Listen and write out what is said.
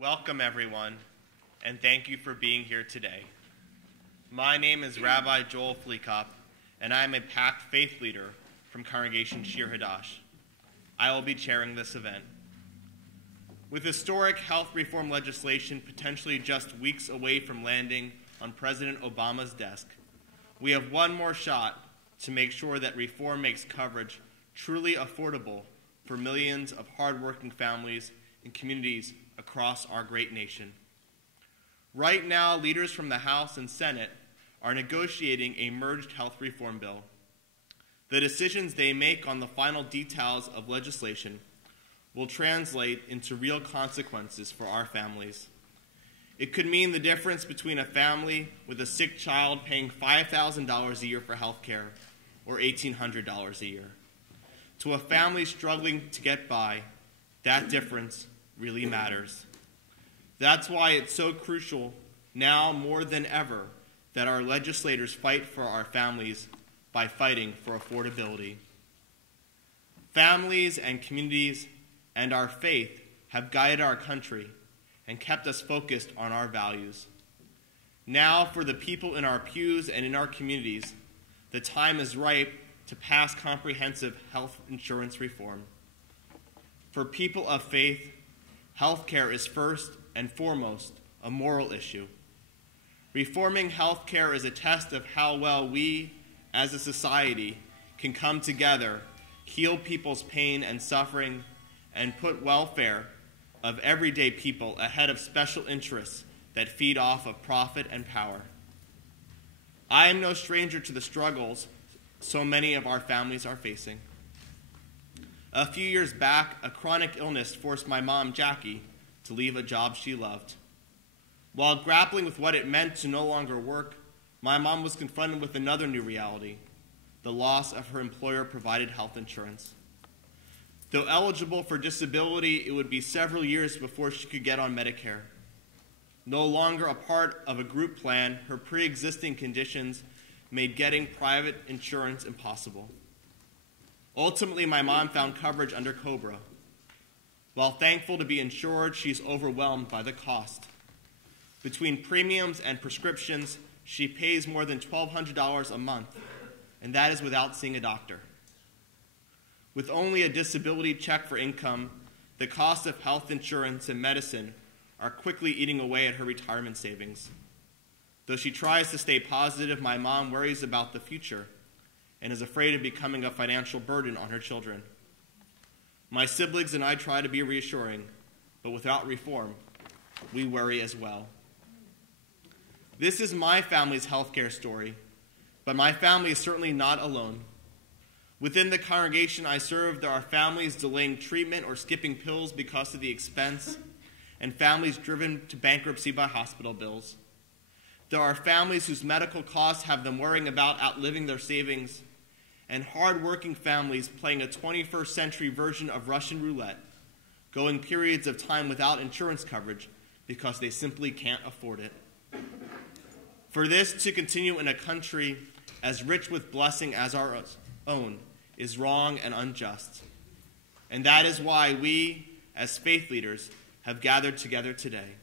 Welcome, everyone, and thank you for being here today. My name is Rabbi Joel Fleekop, and I am a PACT faith leader from Congregation Shir Hadash. I will be chairing this event. With historic health reform legislation potentially just weeks away from landing on President Obama's desk, we have one more shot to make sure that reform makes coverage truly affordable for millions of hardworking families and communities across our great nation. Right now, leaders from the House and Senate are negotiating a merged health reform bill. The decisions they make on the final details of legislation will translate into real consequences for our families. It could mean the difference between a family with a sick child paying $5,000 a year for health care or $1,800 a year. To a family struggling to get by, that difference really matters. That's why it's so crucial now more than ever that our legislators fight for our families by fighting for affordability. Families and communities and our faith have guided our country and kept us focused on our values. Now, for the people in our pews and in our communities, the time is ripe to pass comprehensive health insurance reform. For people of faith, health care is first and foremost a moral issue. Reforming health care is a test of how well we, as a society, can come together, heal people's pain and suffering, and put welfare of everyday people ahead of special interests that feed off of profit and power. I am no stranger to the struggles so many of our families are facing. A few years back, a chronic illness forced my mom, Jackie, to leave a job she loved. While grappling with what it meant to no longer work, my mom was confronted with another new reality, the loss of her employer-provided health insurance. Though eligible for disability, it would be several years before she could get on Medicare. No longer a part of a group plan, her pre-existing conditions made getting private insurance impossible. Ultimately, my mom found coverage under COBRA. While thankful to be insured, she's overwhelmed by the cost. Between premiums and prescriptions, she pays more than $1,200 a month, and that is without seeing a doctor. With only a disability check for income, the cost of health insurance and medicine are quickly eating away at her retirement savings. Though she tries to stay positive, my mom worries about the future and is afraid of becoming a financial burden on her children. My siblings and I try to be reassuring, but without reform, we worry as well. This is my family's healthcare story, but my family is certainly not alone. Within the congregation I serve, there are families delaying treatment or skipping pills because of the expense, and families driven to bankruptcy by hospital bills. There are families whose medical costs have them worrying about outliving their savings, and hard-working families playing a 21st century version of Russian roulette, going periods of time without insurance coverage because they simply can't afford it. For this to continue in a country as rich with blessing as our own is wrong and unjust. And that is why we, as faith leaders, have gathered together today.